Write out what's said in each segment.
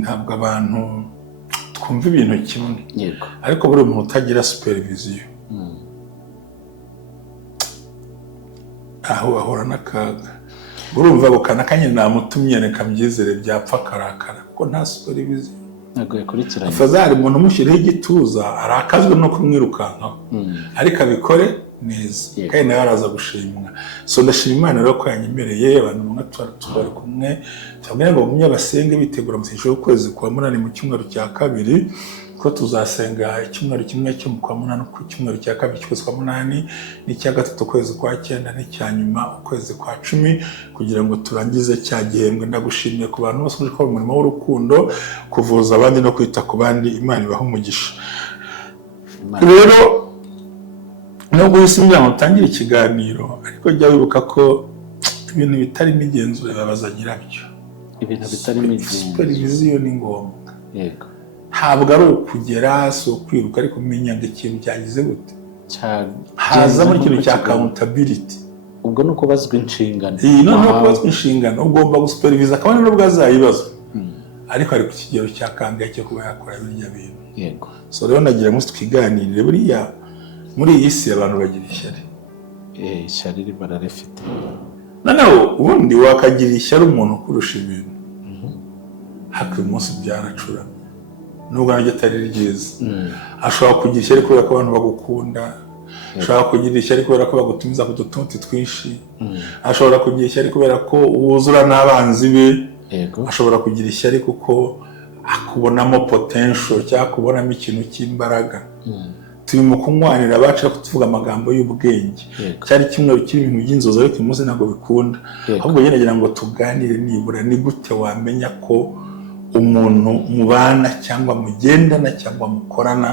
ntabwo abantu twumva ibintu kimwe. Yego. Ariko buri muntu utagira supervision aho ahora n'akaga. Urumva gukana kanye namutumye reka mbyizere byapfa karakara kuko nta supervision. Ntabwo yakurikiranye. Afazari umuntu umushyiriho igituza arakazwe no kumwirukankaho ariko abikore neza kandi nawe araza gushimwa. So ndashima Imana rero ko yanyemereye abantu bamwe twari kumwe cyangwa ngo bamwe basenge bitegura mu kwezi kwa munani mu cyumweru cya kabiri ko tuzasenga icyumweru kimwe cyo mu kwa munani ku cyumweru cya kabiri cy'ukwezi kwa munani n'icya gatatu kwezi kwa 9 n'icya nyuma ukwezi kwa 10 kugira ngo turangize cya gihembwe. Ndagushimiye ku bantu bose muri umurimo w'urukundo kuvuza abandi no kwita ku bandi. Imana ibaha umugisha. Rero nubwo usimbuye mutangira ikiganiro ariko jya wibuka ko ibintu bitari n'igenzura babaza nyirabyo. Ibintu bitari n'igenzura supervision ni ngombwa. Yego. Ntabwo ari ukugera so kwiruka ariko umenya ngo ikintu cyagize gute haza muri ikintu cya accountability. Ubwo nuko bazwe inshingano. Noneho kubazwa inshingano ugomba gusupervisa kabone n'ubwo azayibazwa ariko ari ku kigero cya kangahe cyo kuba yakora birya bintu. Yego. So rero nagira ngo twiganirire buriya muri iyi si abantu bagira ishyari. Ishyari bararefite. Noneho ubundi wakagira ishyari umuntu kurusha ibintu haka umunsi byaracura nubwo nanjye atari ryiza. Ashobora kugira ishyari kubera ko abantu bagukunda, ashobora kugira ishyari kubera ko bagutumiza ku dutunti twinshi, ashobora kugira ishyari kubera ko wuzura n'abanzi be, ashobora kugira ishyari kuko akubonamo potential cyangwa akubonamo ikintu cy'imbaraga. Turi mu kunywanira abacu kutuvuga amagambo y'ubwenge cyari kimwe cy'ibintu by'inzozi ariko umunsi ntabwo bikunda. Ahubwo ngira ngo tuganire nibura ni gute wamenya ko umuntu mubana cyangwa mugendana cyangwa mukorana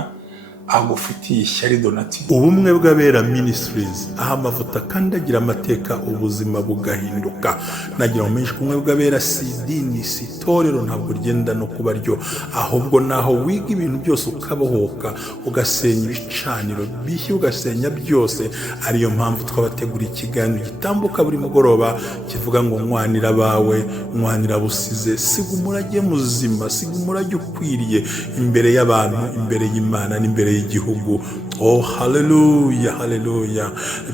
agufitiye ishyari donati. Ubumwe bw'abera Ministries aho amavuta kandi agira amateka ubuzima bugahinduka. Nagira umenyesha ubumwe bw'abera si idini si itorero ntabwo rigenda no kuba ryo ahubwo naho wiga ibintu byose ukabohoka ugasenya ibicaniro bishya ugasenya byose. Ariyo mpamvu twabategura ikiganiro gitambuka buri mugoroba kivuga ngo mwanira bawe mwanira busize siga umurage muzima siga umurage ukwiriye imbere y'abantu imbere y'Imana n'imbere y'igihugu. Oh hallelujah hallelujah.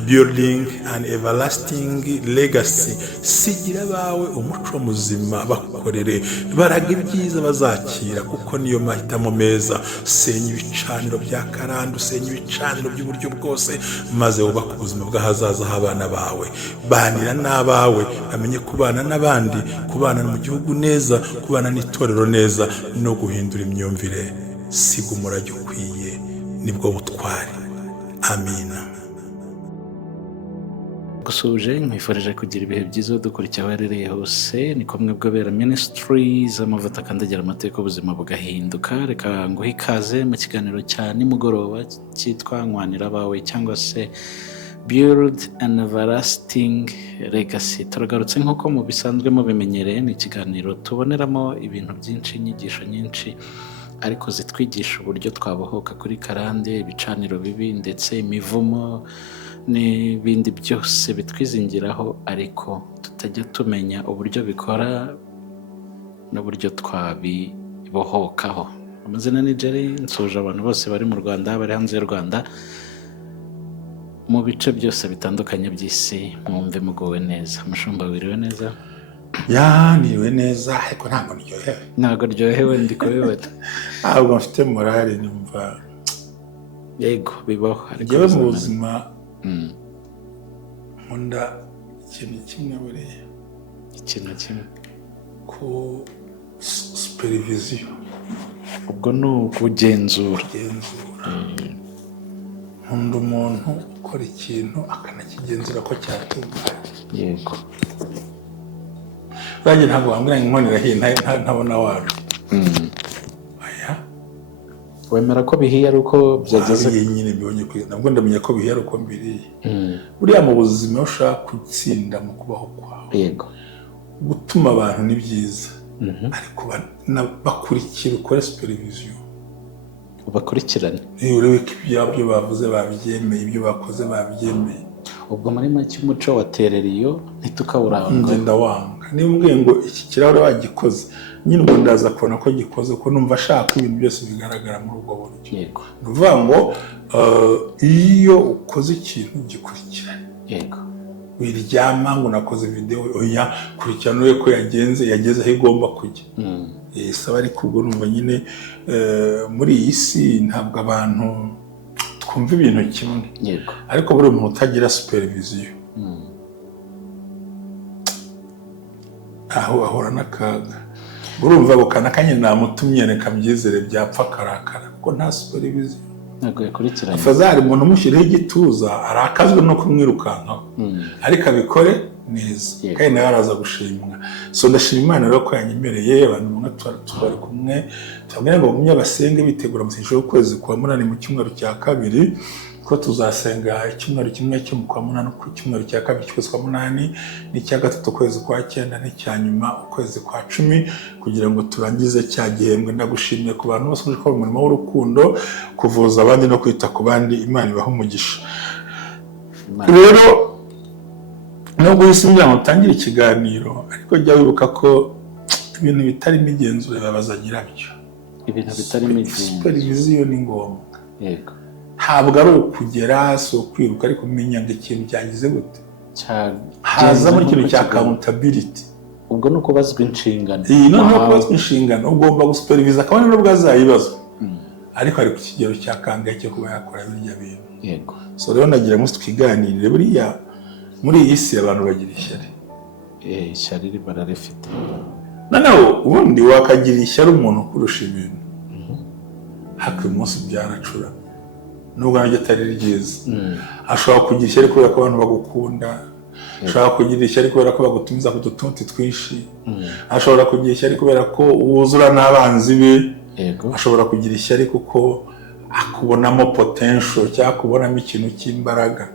Building an everlasting legacy. Sigira bawe umuco muzima bakorere baraga ibyiza bazakira kuko niyo mahitamo meza. Senya ibicaniro bya karande usenya ibicaniro by'uburyo bwose maze wubaka ubuzima bw'ahazaza h'abana bawe. Banira n'abawe amenye kubana n'abandi kubana mu gihugu neza kubana n'itorero neza no guhindura imyumvire. Siga umurage ukwiye nibwo butwari. Amina. Gusuje nkwifurije kugira ibihe byiza dukurikiye abarereye hose. Ni kumwe bw'abera Ministries amavuta akandagira amateka ubuzima bugahinduka. Reka nguhe ikaze mu kiganiro cya nimugoroba cyitwa Nkwanira bawe cyangwa se Build an Everlasting Legacy. Turagarutse nk'uko mu bisanzwe mubimenyereye ni ikiganiro tuboneramo ibintu byinshi inyigisho nyinshi ariko zitwigisha uburyo twabohoka kuri karande ibicaniro bibi ndetse imivumo n'ibindi byose bitwizingiraho ariko tutajya tumenya uburyo bikora n'uburyo twabibohokaho. Amazina ni Jerry nsuje abantu bose bari mu Rwanda bari hanze y'u Rwanda mu bice byose bitandukanye by'isi mwumve mugowe neza. Mushumba wiriwe neza? Niwe neza ariko ntabwo ryohewe ndi kubibona. Ntabwo mfite morale numva. Yego bibaho ariko mu buzima nkunda ikintu kimwe buriya. Ikintu kimwe ku supervision. Ubwo ni ukugenzura. Nkunda umuntu ukora ikintu akanakigenzura ko cyatunganye. Yego. Bajye ntabwo wambwira inkonera hino ntabona wacu. Aya. Wemera ko bihiye ari uko byageze nyine bibonye kwiza. Nabwo ndamenya ko bihiye ari uko mbiriye. Buriya mu buzima ushaka gutsinda mu kubaho kwawe. Yego. Gutuma abantu ni byiza. Ariko bakurikira ukore supervision. Ubakurikirane. Urebe ko ibyo bavuze babyemeye ibyo bakoze babyemeye. Ubwo muri make umuco waterera iyo ntitukawuranga. Ngenda wanga niba umbwiye ngo iki kirahure wagikoze nyine ubwo ndaza kubona ko gikoze ko numva ashaka ibintu byose bigaragara muri ubwo buryo. Yego. Ni ukuvuga ngo iyo ukoze ikintu gikurikirane. Yego. Wiryama ngo nakoze video oya kurikirana urebe ko yageze aho igomba kujya. Saba ariko ubwo numva nyine muri iyi si ntabwo abantu twumva ibintu kimwe. Yego. Ariko buri muntu utagira supervision aho ahora n'akaga. Urumva bukanakanye namutumye reka mbyizere byapfa karakara kuko nta supervision. Ntabwo yakurikiranye. Afazari umuntu umushyiriho igituza arakazwe no kumwirukankaho. Ariko abikore neza. Kandi nawe araza gushimwa. So ndashima Imana rero ko yanyemereye abantu mwe twari kumwe. Twabwira ngo bumye basenge bitegura musinjiro ukwezi kwa munani mu cyumweru cya kabiri. Ko tuzasenga icyumweru kimwe cyo mu kwa munani ku cyumweru cya kabiri cy'ukwezi kwa munani n'icya gatatu ukwezi kwa 9 n'icya nyuma ukwezi kwa 10 kugira ngo turangize cya gihembwe. Ndagushimiye ku bantu bose gukora umurimo w'urukundo, kuvuza abandi no kwita ku bandi. Imana ibaha umugisha. Rero nubwo wisimye ngo utangire ikiganiro ariko jya wibuka ko ibintu bitari imigenzure babaza nyirabyo. Ibintu bitari imigenzure. Supervision ni ngombwa. Yego. Ntabwo ari ukugera so kwiruka ariko umenya ngo ikintu cyagize gute haza muri ikintu cya accountability. Ubwo no kubazwa inshingano. No kubazwa inshingano ugomba gusupervisa akabona n'ubwo azayibazwa ariko ari ku kigero cya kangahe cyo kuba yakora birya bintu. Yego. So rero nagira ngo twiganirire buriya muri iyi si abantu bagira ishyari. Ishyari bararifite. Noneho ubundi wakagira ishyari umuntu kurusha ibintu haka umunsi byanacura nubwo naryo atari ryiza. Ashobora kugira ishyari kubera ko abantu bagukunda. Ashobora kugira ishyari kubera ko bagutumiza ku dutunti twinshi. Ashobora kugira ishyari kubera ko wuzura n'abanzi be. Ashobora kugira ishyari kuko akubonamo potential cyangwa akubonamo ikintu cy'imbaraga.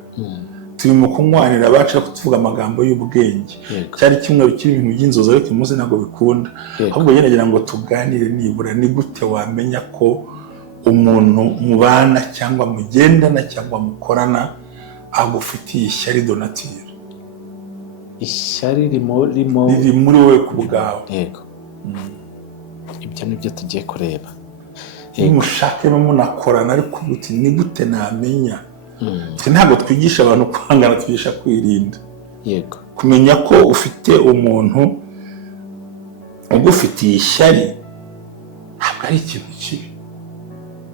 Turi mu kunywanira baca kutuvuga amagambo y'ubwenge. Cyari kimwe cy'ibintu by'inzozi ariko umunsi ntabwo bikunda. Ahubwo nyine nagira ngo tuganire nibura ni gute wamenya ko umuntu mubana cyangwa mugendana cyangwa mukorana agufitiye ishyari donatire. Ishyari riri muri wowe ku bwawe. Yego. Ibyo nibyo tugiye kureba. Mushake no munakorana ariko guti ni gute namenya. Ntabwo twigisha abantu kwangana, twigisha kwirinda. Yego. Kumenya ko ufite umuntu ugufitiye ishyari ntabwo ari ikintu kibi.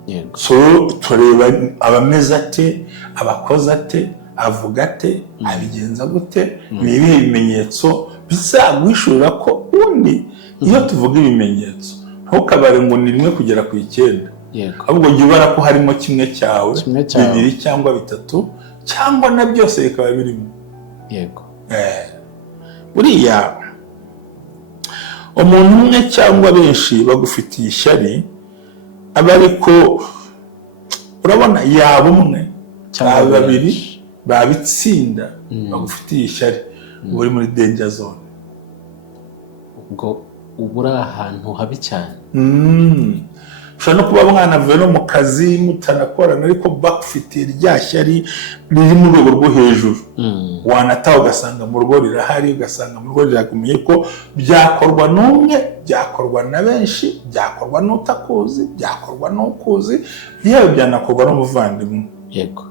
Yego. So tureba abameze ate, abakoze ate, avuga ate, abigenza gute, ni ibihe bimenyetso bizagwishurira ko undi iyo tuvuga ibimenyetso ntukabare ngo ni rimwe kugera ku 9. Yego. Ahubwo jya ubara ko harimo kimwe cyawe, bibiri cyangwa bitatu cyangwa na byose bikaba birimo. Yego. Buriya umuntu umwe cyangwa benshi bagufitiye ishyari aba ariko urabona yaba umwe cyangwa babiri babitsinda bagufitiye ishyari uri muri danger zone. Ubwo ubura ahantu habi cyane. Ushobora no kuba mwana avuye no mu kazi mutanakorana ariko bakufitiye rya shyari riri mu rwego rwo hejuru. Wanataha ugasanga mu rugo rirahari, ugasanga mu rugo riragumiye ko byakorwa n'umwe, byakorwa na benshi, byakorwa n'utakuzi, byakorwa n'ukuzi, yewe byanakorwa n'umuvandimwe. Yego.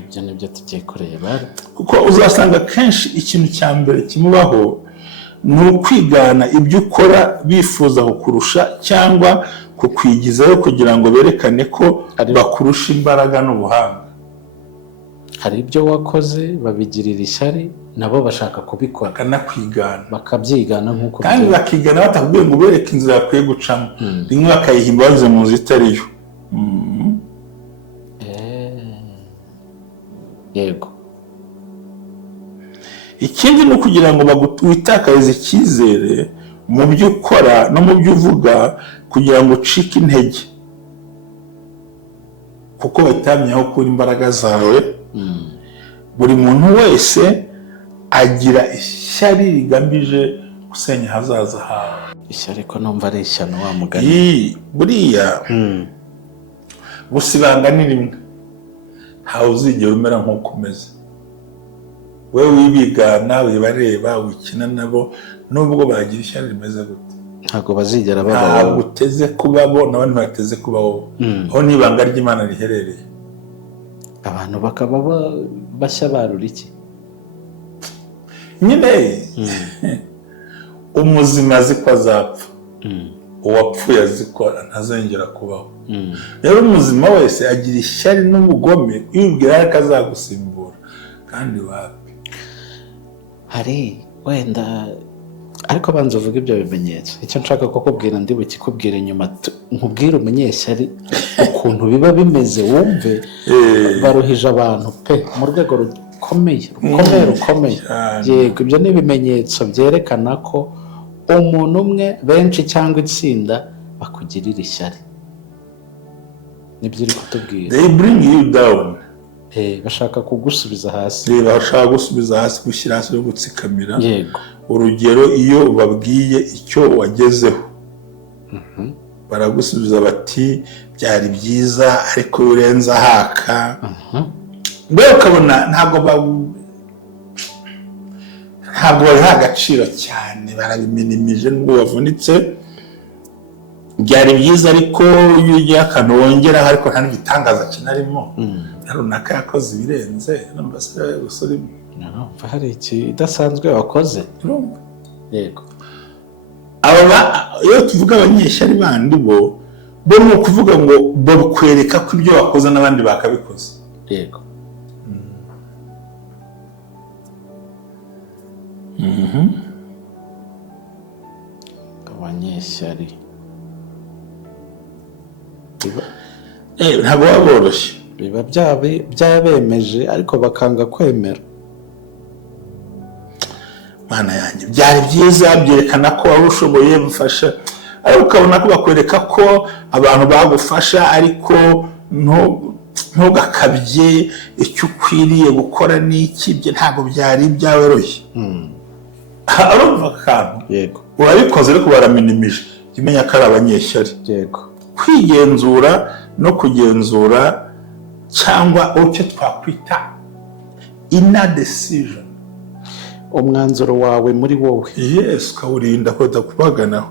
Ibyo nibyo tugiye kureba. Kuko uzasanga kenshi ikintu cya mbere kimubaho ni ukwigana ibyo ukora bifuza kukurusha cyangwa kukwigizayo kugira ngo berekane ko bakurusha imbaraga n'ubuhanga. Hari ibyo wakoze babigirira ishyari nabo bashaka kubikora bakanakwigana, bakabyigana nk'uko kandi bakigana batakubwiye ngo bereke inzira yakwiye gucamo, rimwe bakayihimba bagize mu nzu itariyo. Yego. Ikindi ni ukugira ngo witakarize icyizere mu byo ukora no mu byo uvuga kugira ngo ucike intege, kuko witamyeho kuri imbaraga zawe. Buri muntu wese agira ishyari rigamije gusenya ahazaza hawe. Ishyari ko numva ari ishyano wa mugani. Buriya gusibanga ni rimwe, ntawe uzigera umera nk'uko umeze. we wibigana wibareba wikina nabo nubwo bagira ishyari rimeze gute ntabwo bazigera ntabwo babaho. uteze kubabo n'abandi bateze kubaho aho n'ibanga ry'Imana riherereye. Abantu bakaba bashya barura iki nyine umuzima azi ko azapfa, uwapfuye azi ko ntazongera kubaho. rero umuzima wese agira ishyari n'ubugome yibwira ko azagusimbura kandi wapi. hari wenda ariko banza uvuga ibyo bimenyetso. Icyo nshaka kukubwira ndi bukikubwire nyuma, nkubwire umunyeshyari ukuntu biba bimeze, wumve baruhije abantu pe mu rwego rukomeye. Yego, ibyo ni ibimenyetso byerekana ko umuntu umwe, benshi cyangwa itsinda bakugirira ishyari. Nibyo uri kutubwira. They bring you down. Bashaka kugusubiza hasi. Bashaka gusubiza hasi, gushyira hasi no gutsikamira. Yego. Urugero, iyo babwiye icyo wagezeho baragusubiza bati byari byiza ariko urenze ahaka. Mbere ukabona ntabwo babiha agaciro cyane, barabiminimije nubwo bavunitse. Byari byiza ariko iyo ugiye akantu wongeraho ariko nta n'igitangaza kinarimo, runaka yakoze ibirenze hari ikidasanzwe wakoze. Yego. Iyo tuvuga abanyeshyari bandi bo ni ukuvuga ngo bakwereka ko ibyo wakoze n'abandi bakabikoze. Yego. Abanyeshyari ntabwo baba boroshye, biba byabemeje ariko bakanga kwemera. Mana yanjye, byari byiza, byerekana ko wari ushoboye gufasha, ariko ukabona ko bakwereka ko abantu bagufasha ariko ntugakabye icyo ukwiriye gukora n'iki, ntabwo byari ibyaworoshye. urumva akantu. Yego. Urabikoze ariko baraminimije, umenya ko ari abanyeshyari. Yego. Kwigenzura no kugenzura cyangwa icyo twakwita inner decision, umwanzuro wawe muri wowe. Yes, ukawurinda ko utakubaganaho.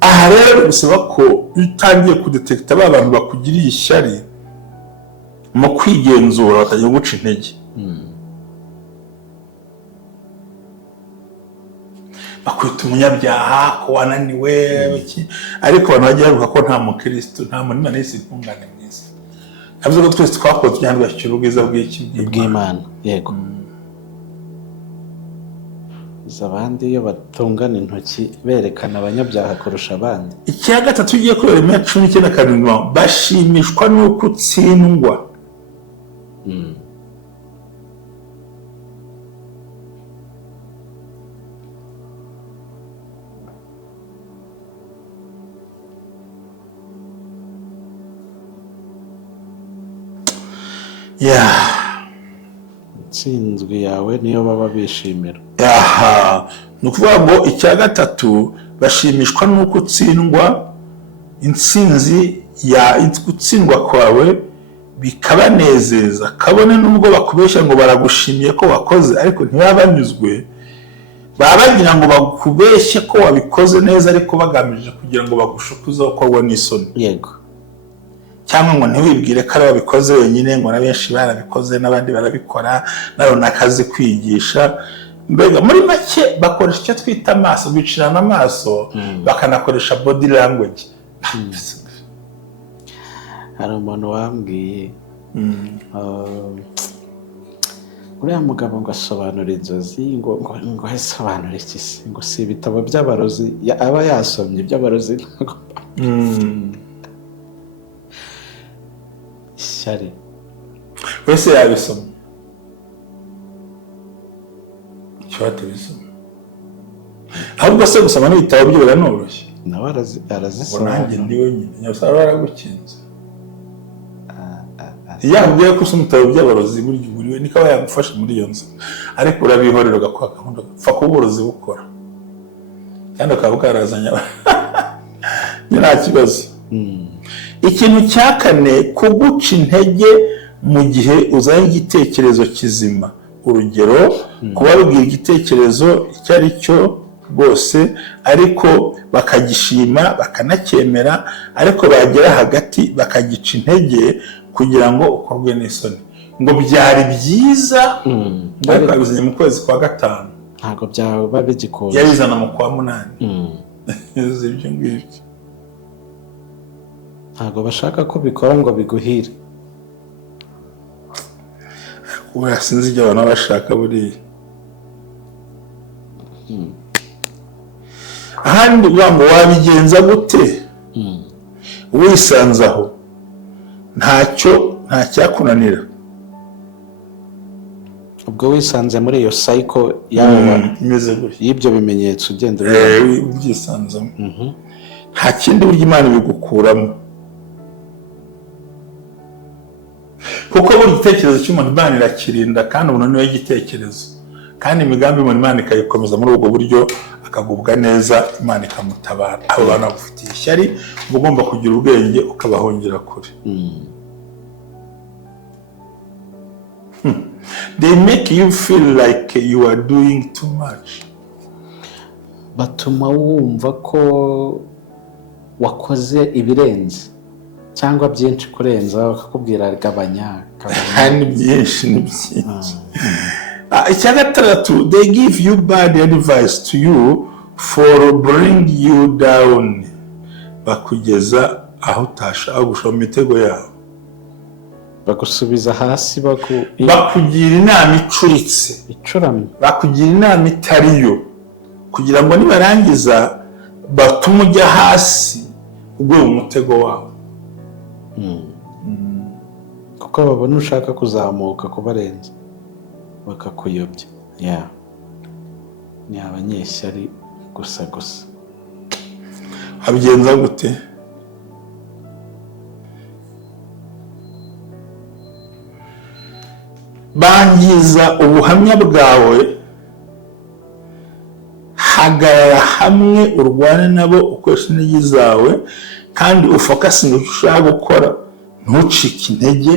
Aha rero bisaba ko iyo utangiye kudetekita ba bantu bakugiriye ishyari mu kwigenzura batajya guca intege. Bakwita umunyabyaha ko wananiwe, ariko abantu bajya bavuga ko nta mukristo, nta muntu Imana yise intungane mwiza. Yavuze ko twese twakoze kugira ngo bashyire ubwiza bw'Imana. Yego. Abandi iyo batungana intoki berekana abanyabyaha kurusha abandi. Icya gatatu ugiye kuri Yeremiya 19:7, bashimishwa n'uko utsindwa. Intsinzwi yawe niyo baba bishimira. Ni ukuvuga ngo icya gatatu bashimishwa n'uko utsindwa. Intsinzi gutsindwa kwawe bikabanezeza, kabone n'ubwo bakubeshya ngo baragushimiye ko wakoze ariko ntibaba banyuzwe. Baba bagira ngo bakubeshye ko wabikoze neza ariko bagamije kugira ngo bagushukuze ko wabona n'isoni. Yego. Cyangwa ngo ntiwibwire ko ari wabikoze wenyine, ngo na benshi barabikoze n'abandi barabikora, nawe nakazi kwigisha. Mbega muri make bakoresha icyo twita amaso, bicirana amaso, bakanakoresha body language. Hari umuntu wambwiye uriya mugabo ngo asobanura inzozi, ngo asobanura iki se, ngo si ibitabo by'abarozi aba yasomye iby'abarozi. Ishyari wese yabisoma, icyo watabisoma. Ahubwo se gusoma n'ibitabo byo biranoroshye, nawe arazisoma. Nanjye ndi wenyine nyabasara baragukinze. Yambwiye ko usoma ibitabo by'abarozi buryo buriwe niko yagufasha muri iyo nzu, ariko urabihorera ugakora gahunda upfa kuba uburozi bukora kandi ukaba bwarazanye nta kibazo. ikintu cya kane, kuguca intege mu gihe uzanye igitekerezo kizima. Urugero, kubabwira igitekerezo icyo ari cyo rwose, ariko bakagishima bakanacyemera, ariko bagera hagati bakagica intege kugira ngo ukorwe n'isoni. Ngo byari byiza ariko abizanye mu kwezi kwa gatanu, ntabwo byaba bigikunze, yabizana mu kwa munani. Ibyo ngibyo ntabwo bashaka ko bikora ngo biguhire. buriya sinzi ibyo abantu bashaka buriya. ahandi uvuga ngo wabigenza gute wisanze aho, nta cyakunanira. ubwo wisanze muri iyo cycle imeze gutya y'ibyo bimenyetso ugenda ubyisanzemo, nta kindi burya Imana ibigukuramo. kuko buri gitekerezo cy'umuntu Imana irakirinda, kandi umuntu niwe gitekerezo, kandi imigambi y'umuntu Imana ikayikomeza muri ubwo buryo, akagubwa neza, Imana ikamutabara. abo bantu bagufitiye ishyari, uba ugomba kugira ubwenge ukabahungira kure. They make you feel like you are doing too much. batuma wumva ko wakoze ibirenze cyangwa byinshi kurenza, bakakubwira gabanya. Ni byinshi. icya gatandatu, they give you bad advice to you for bring you down. bakugeza aho utashaka gushora mu mitego yabo, bagusubiza hasi, bakugira inama icuritse, icuramye, bakugira inama itariyo, kugira ngo nibarangiza batume ujya hasi ugwe mu mutego wabo. kuko babona ushaka kuzamuka kubarenza, bakakuyobya. ni abanyeshyari gusa. abigenza gute? bangiza ubuhamya bwawe. hagarara hamwe urwane nabo, ukoresha intege zawe, kandi ufokasinge icyo ushaka gukora, ntucike intege,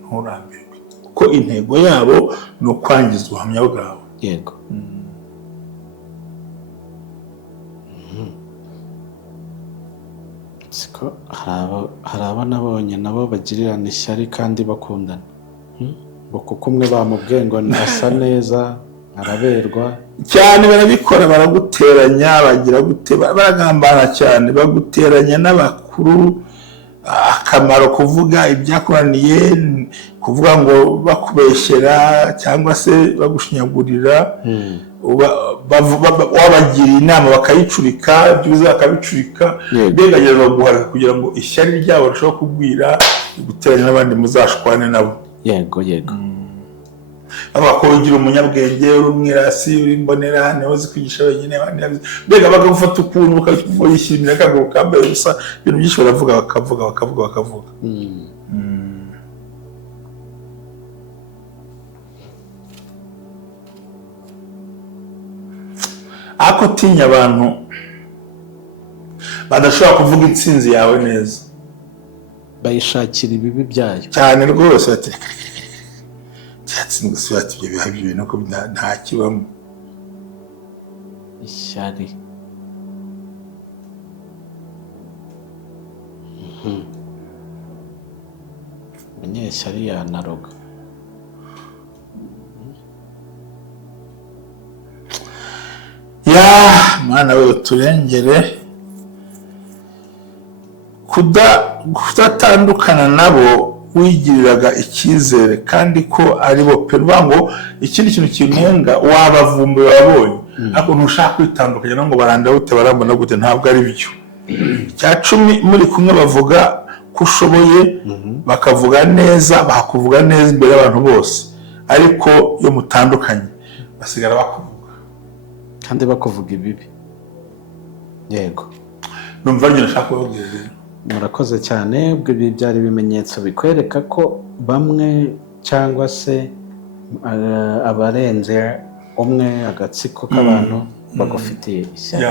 nturambirwe, kuko intego yabo ni ukwangiza ubuhamya bwawe. Yego. siko hari abo nabonye nabo bagirirana ishyari kandi bakundana, kuko umwe bamubwiye ngo asa neza, araberwa cyane, barabikora, baraguteranya, bagira gute, baragambana cyane, baguteranya n'abakuru. akamaro kuvuga ibyakuraniye, kuvuga ngo bakubeshyera cyangwa se bagushinyagurira, wabagira inama bakayicurika, ibyo bakabicurika, begerageza baguharika kugira ngo ishyari ryabo rirusheho kugwira, guteranya n'abandi muzashwane nabo. Yego. Abakora ugira umunyabwenge, uri umwirasi, uri imbonera, niho zikwigisha wenyine, mbega bagufata ukuntu ukayishyira akaguru kambaye ubusa, ibintu byinshi baravuga, bakavuga. ariko utinya abantu badashobora kuvuga intsinzi yawe neza, bayishakira ibibi byayo cyane rwose. cyatsinzwe se, ibyo biha ibintu ko nta kibamo. ishyari. umunyeshyari yanaroga. Mana we uturengere, kudatandukana nabo wigiriraga icyizere, kandi ko ari bo pe. ngo ikindi kintu kinenga, wabavumbuye wabonye, ariko ntushaka kwitandukanya ngo baranda gute, barambona gute, ntabwo ari byo. icya cumi, muri kumwe bavuga ko ushoboye, bakavuga neza, bakuvuga neza imbere y'abantu bose, ariko iyo mutandukanye basigara bakuvuga, kandi bakuvuga ibibi. Yego. numva nyine nashaka kubabwira rero. Murakoze cyane. ubwo ibi byari ibimenyetso bikwereka ko bamwe cyangwa se abarenze umwe, agatsiko k'abantu bagufitiye ishyari.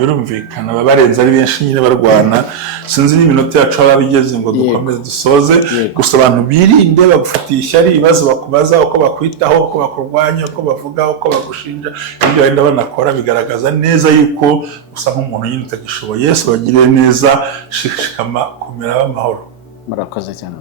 birumvikana baba barenze ari benshi nyine barwana. Sinzi n'iminota yacu baba bigeze ngo dukomeze dusoze, gusa abantu birinde bagufitiye ishyari, ibibazo bakubaza, uko bakwitaho, uko bakurwanya, uko bavuga, uko bagushinja, ibyo wenda banakora bigaragaza neza yuko usa nk'umuntu nyine utagishoboye. Yesu bagiriye neza, shikama, kumera amahoro. Murakoze cyane.